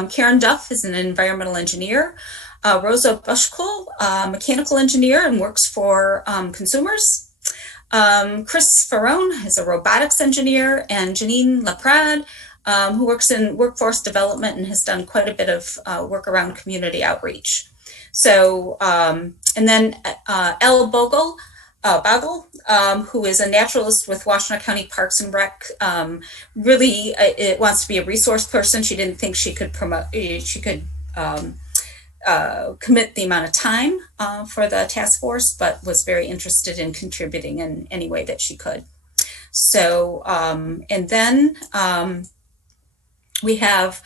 Karen Duff is an environmental engineer. Rosa Bushkull, mechanical engineer and works for consumers. Chris Farone is a robotics engineer, and Janine Laprade, who works in workforce development and has done quite a bit of work around community outreach. So, and then Elle Bogle, who is a naturalist with Washtenaw County Parks and Rec, really it wants to be a resource person. She didn't think she could commit the amount of time for the task force, but was very interested in contributing in any way that she could. So, and then we have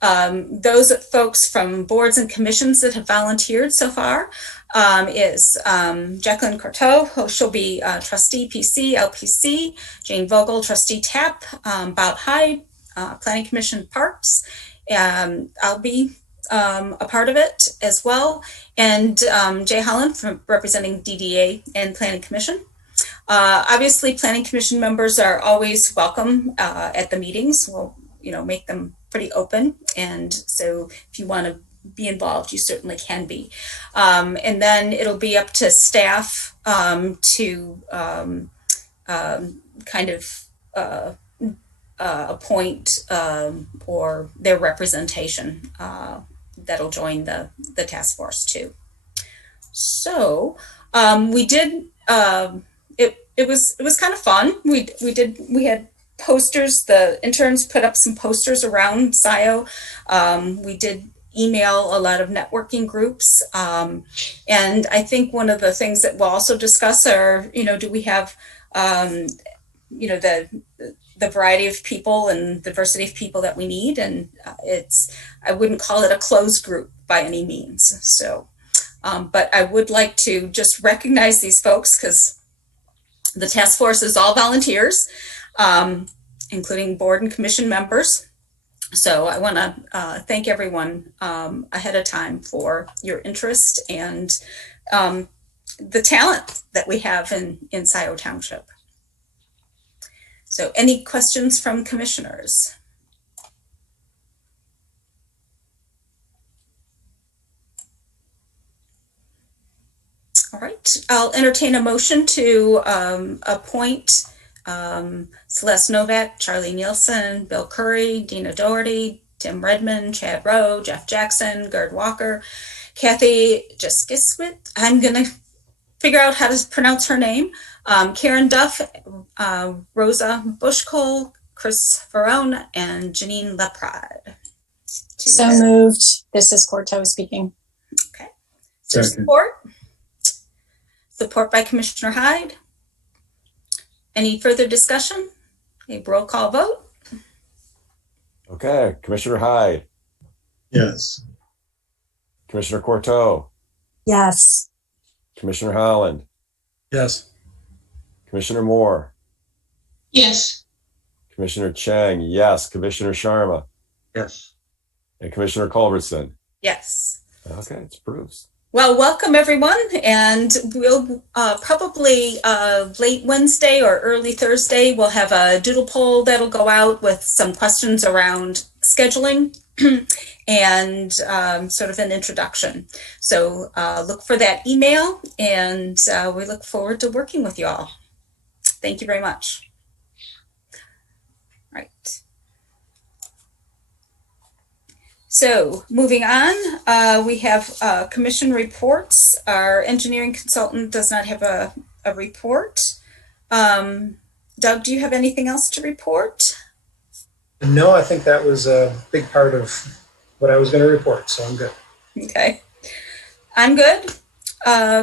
those folks from boards and commissions that have volunteered so far. Is Jacqueline Corteau, who she'll be trustee PC, LPC, Jane Vogel, trustee TAP, Bob Hyde, Planning Commission Parks. I'll be a part of it as well. And Jay Holland from representing DDA and Planning Commission. Obviously, Planning Commission members are always welcome at the meetings. We'll, make them pretty open. And so if you want to be involved, you certainly can be. And then it'll be up to staff to kind of appoint or their representation that'll join the task force too. So we did. It was kind of fun. We had posters. The interns put up some posters around Scio. We did email a lot of networking groups. And I think one of the things that we'll also discuss are, do we have, the variety of people and diversity of people that we need. And I wouldn't call it a closed group by any means. So, but I would like to just recognize these folks because the task force is all volunteers, including board and commission members. So I want to thank everyone ahead of time for your interest and the talent that we have in Scio Township. So any questions from commissioners? All right, I'll entertain a motion to appoint Celeste Novak, Charlie Nielsen, Bill Curry, Dina Doherty, Tim Redmond, Chad Rowe, Jeff Jackson, Gerd Walker, Kathy Jaskiswit. I'm going to figure out how to pronounce her name. Karen Duff, Rosa Bushkull, Chris Farone, and Janine Laprade. So moved. This is Corteau speaking. Okay. So support? Support by Commissioner Hyde. Any further discussion? A roll call vote. Okay, Commissioner Hyde. Yes. Commissioner Corteau. Yes. Commissioner Holland. Yes. Commissioner Moore. Yes. Commissioner Chang. Yes. Commissioner Sharma. Yes. And Commissioner Culbertson. Yes. Okay, it's approved. Well, welcome everyone, and we'll probably late Wednesday or early Thursday, we'll have a doodle poll that'll go out with some questions around scheduling and sort of an introduction. So look for that email, and we look forward to working with you all. Thank you very much. All right. So moving on, we have commission reports. Our engineering consultant does not have a report. Doug, do you have anything else to report? No, I think that was a big part of what I was going to report, so I'm good. Okay, I'm good.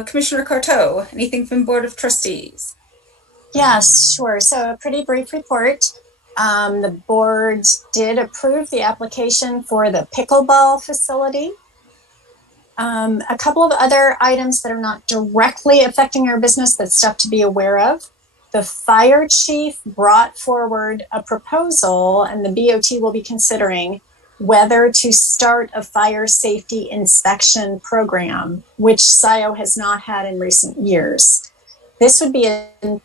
Commissioner Corteau, anything from Board of Trustees? Yes, sure. So a pretty brief report. The board did approve the application for the pickleball facility. A couple of other items that are not directly affecting our business, that's stuff to be aware of. The fire chief brought forward a proposal, and the BOT will be considering whether to start a fire safety inspection program, which Scio has not had in recent years. This would be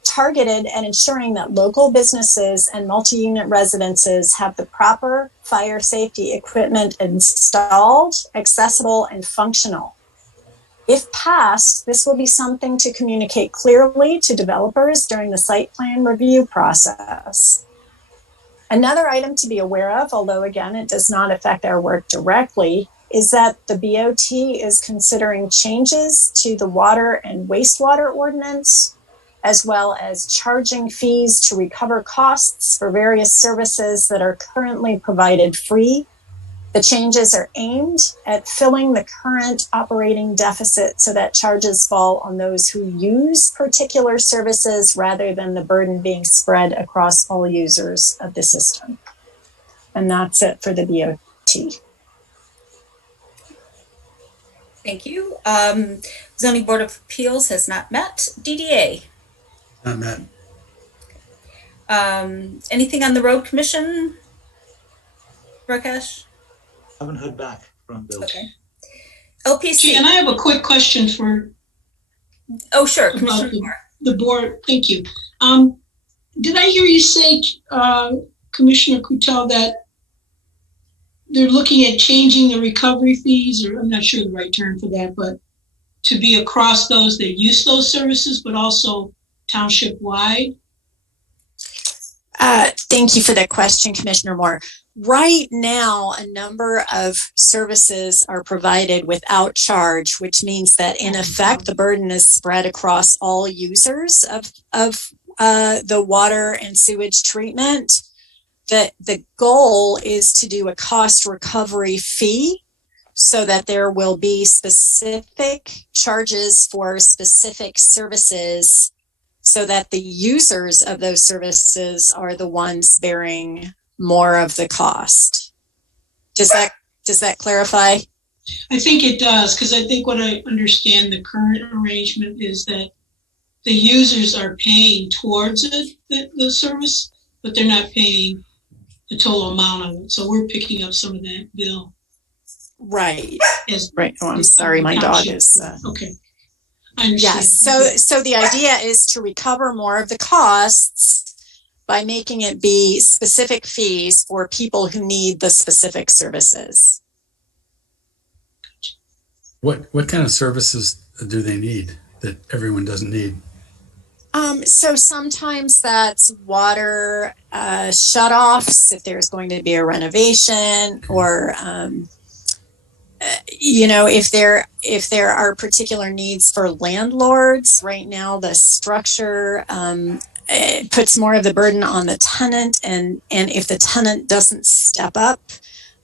targeted at ensuring that local businesses and multi-unit residences have the proper fire safety equipment installed, accessible, and functional. If passed, this will be something to communicate clearly to developers during the site plan review process. Another item to be aware of, although again, it does not affect our work directly, is that the BOT is considering changes to the water and wastewater ordinance, as well as charging fees to recover costs for various services that are currently provided free. The changes are aimed at filling the current operating deficit so that charges fall on those who use particular services rather than the burden being spread across all users of the system. And that's it for the BOT. Thank you. Zoning Board of Appeals has not met. DDA. Not met. Anything on the Road Commission? Rakesh? Haven't heard back from Bill. Okay. LPC. Gee, and I have a quick question for Oh, sure. about Commissioner Moore. the board. Thank you. Did I hear you say, Commissioner Kutel, that they're looking at changing the recovery fees, or I'm not sure the right term for that, but to be across those that use those services, but also township-wide? Thank you for that question, Commissioner Moore. Right now, a number of services are provided without charge, which means that in effect, the burden is spread across all users of the water and sewage treatment. The goal is to do a cost recovery fee so that there will be specific charges for specific services so that the users of those services are the ones bearing more of the cost. Does that clarify? I think it does, because I think what I understand the current arrangement is that the users are paying towards it, the service, but they're not paying the total amount of it. So we're picking up some of that bill. Right. As, right. Oh, I'm sorry. My dog is. Okay. I understand. Yes. So the idea is to recover more of the costs by making it be specific fees for people who need the specific services. What kind of services do they need that everyone doesn't need? So sometimes that's water shutoffs if there's going to be a renovation, or if there are particular needs for landlords. Right now, the structure it puts more of the burden on the tenant, and if the tenant doesn't step up,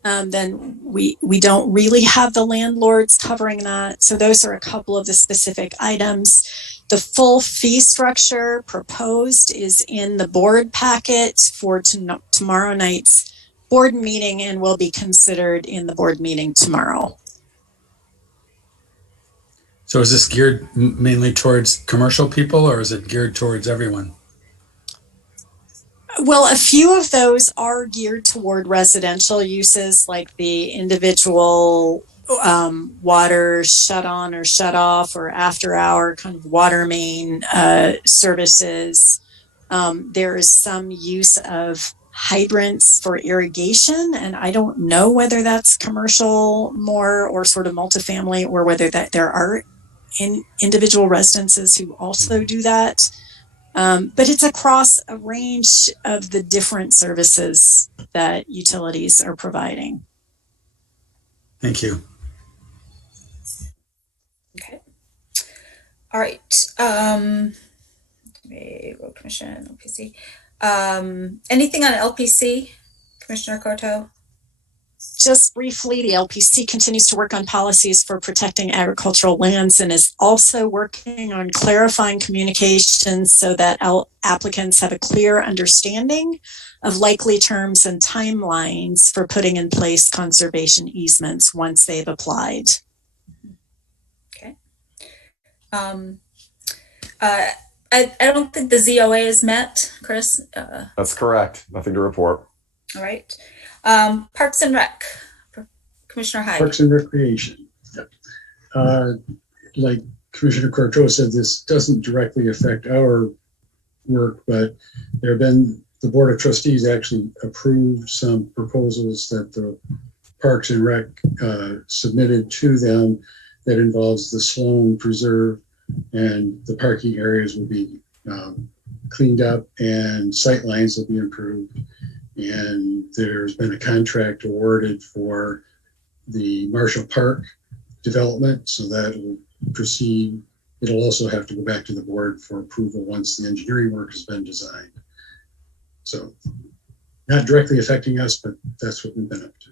then we don't really have the landlords covering that. So those are a couple of the specific items. The full fee structure proposed is in the board packet for tomorrow night's board meeting and will be considered in the board meeting tomorrow. So is this geared mainly towards commercial people, or is it geared towards everyone? Well, a few of those are geared toward residential uses, like the individual water shut on or shut off, or after hour kind of water main services. There is some use of hydrants for irrigation, and I don't know whether that's commercial more or sort of multifamily, or whether that there are individual residences who also do that. But it's across a range of the different services that utilities are providing. Thank you. Okay. All right. Road Commission, LPC. Anything on LPC, Commissioner Corto? Just briefly, the LPC continues to work on policies for protecting agricultural lands and is also working on clarifying communications so that applicants have a clear understanding of likely terms and timelines for putting in place conservation easements once they've applied. Okay. I don't think the ZOA is met, Chris. That's correct. Nothing to report. All right. Parks and Rec. Commissioner Hyde. Parks and Recreation. Yep. Like Commissioner Courteau said, this doesn't directly affect our work, but the Board of Trustees actually approved some proposals that the Parks and Rec submitted to them that involves the Sloan Preserve, and the parking areas will be cleaned up and sight lines will be improved. And there's been a contract awarded for the Marshall Park development, so that will proceed. It'll also have to go back to the board for approval once the engineering work has been designed. So not directly affecting us, but that's what we've been up to.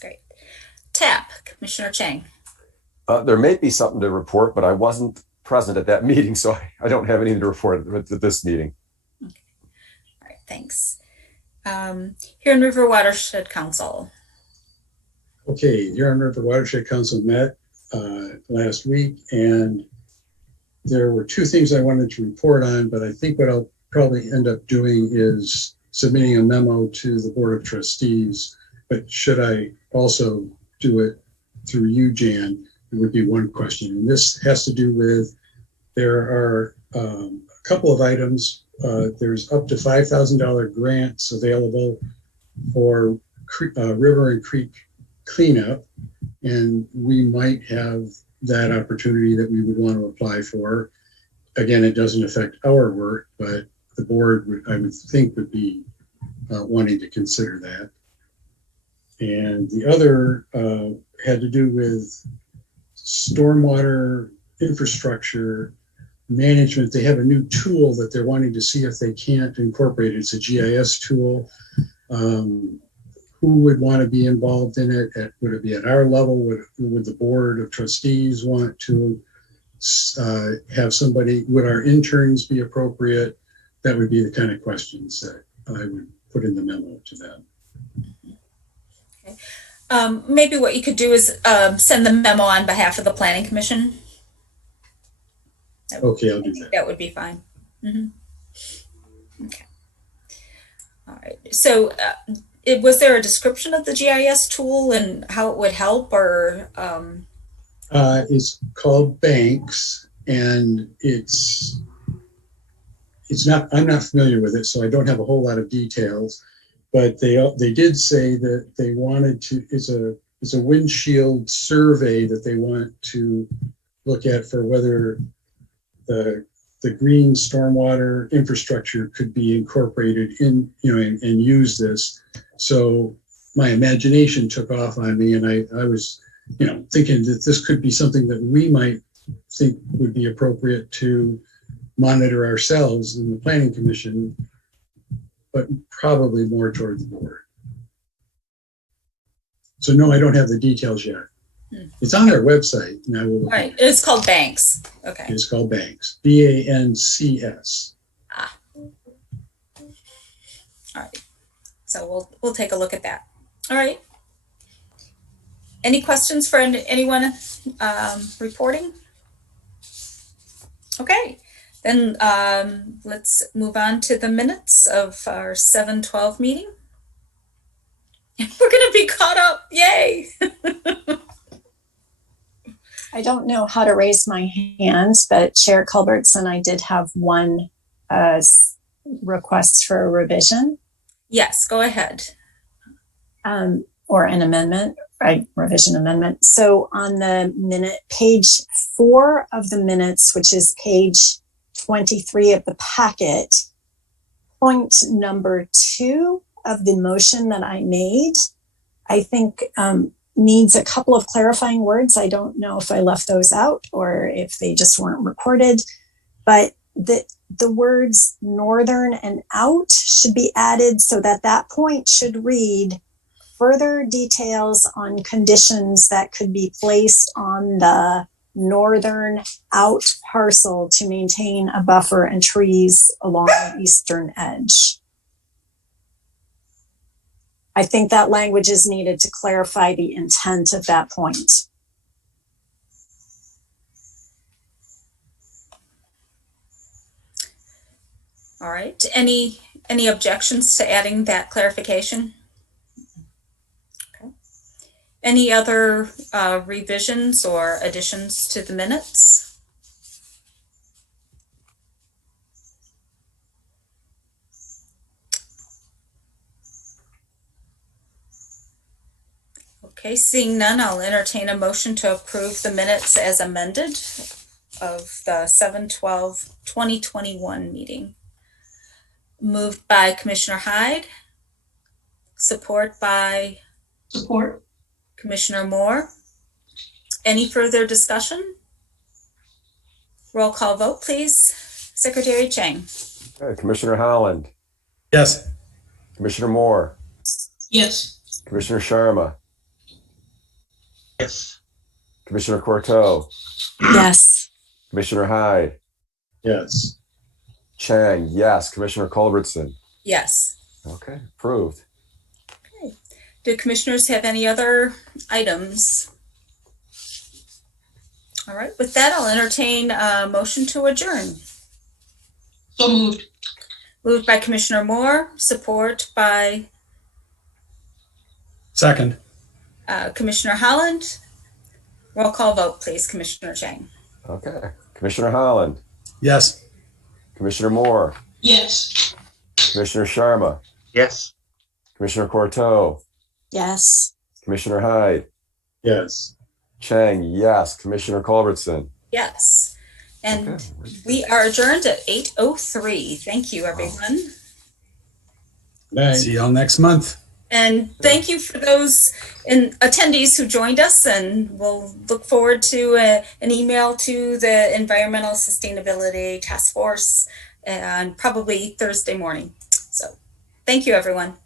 Great. TAP, Commissioner Chang. There may be something to report, but I wasn't present at that meeting, so I don't have anything to report at this meeting. Okay. All right, thanks. Huron River Watershed Council. Okay, Huron River Watershed Council met last week, and there were two things I wanted to report on, but I think what I'll probably end up doing is submitting a memo to the Board of Trustees. But should I also do it through you, Jan, it would be one question. And this has to do with, there are a couple of items. There's up to $5,000 grants available for river and creek cleanup. And we might have that opportunity that we would want to apply for. Again, it doesn't affect our work, but the board would, I would think, would be wanting to consider that. And the other had to do with stormwater infrastructure management. They have a new tool that they're wanting to see if they can't incorporate it. It's a GIS tool. Who would want to be involved in it? Would it be at our level? Would the Board of Trustees want to have somebody? Would our interns be appropriate? That would be the kind of questions that I would put in the memo to them. Okay. Maybe what you could do is send the memo on behalf of the Planning Commission. Okay, I'll do that. That would be fine. Mm-hmm. Okay. All right. So was there a description of the GIS tool and how it would help, or? It's called Banks, and it's not, I'm not familiar with it, so I don't have a whole lot of details, but they did say that they wanted to, it's a windshield survey that they want to look at for whether the green stormwater infrastructure could be incorporated in, and use this. So my imagination took off on me, and I was, thinking that this could be something that we might think would be appropriate to monitor ourselves in the Planning Commission, but probably more toward the board. So no, I don't have the details yet. It's on their website, and I will. All right, it's called Banks. Okay. It's called Banks, BANCS. All right. So we'll take a look at that. All right. Any questions for anyone reporting? Okay, then let's move on to the minutes of our 7/12 meeting. We're going to be caught up. Yay! I don't know how to raise my hands, but Chair Culbertson, I did have one request for a revision. Yes, go ahead. Or an amendment, right? Revision amendment. So on the minute, page 4 of the minutes, which is page 23 of the packet, point number 2 of the motion that I made, I think needs a couple of clarifying words. I don't know if I left those out or if they just weren't recorded, but the words northern and out should be added so that point should read further details on conditions that could be placed on the northern out parcel to maintain a buffer and trees along the eastern edge. I think that language is needed to clarify the intent of that point. All right. Any objections to adding that clarification? Okay. Any other revisions or additions to the minutes? Okay, seeing none, I'll entertain a motion to approve the minutes as amended of the 7/12/2021 meeting. Moved by Commissioner Hyde, support by Support. Commissioner Moore. Any further discussion? Roll call vote, please. Secretary Chang. Okay, Commissioner Holland, Yes. Commissioner Moore, Yes. Commissioner Sharma, Yes. Commissioner Courteau, Yes. Commissioner Hyde, Yes. Chang, yes. Commissioner Culbertson. Yes. Okay, approved. Do commissioners have any other items? All right, with that, I'll entertain a motion to adjourn. So moved. Moved by Commissioner Moore, support by Second. Commissioner Holland. Roll call vote, please, Commissioner Chang. Okay, Commissioner Holland, Yes. Commissioner Moore, Yes. Commissioner Sharma, Yes. Commissioner Courteau, Yes. Commissioner Hyde, Yes. Chang, yes. Commissioner Culbertson. Yes. And Okay. we are adjourned at 8:03. Thank you, everyone. See y'all next month. And thank you for those attendees who joined us, and we'll look forward to an email to the Environmental Sustainability Task Force and probably Thursday morning. So thank you, everyone.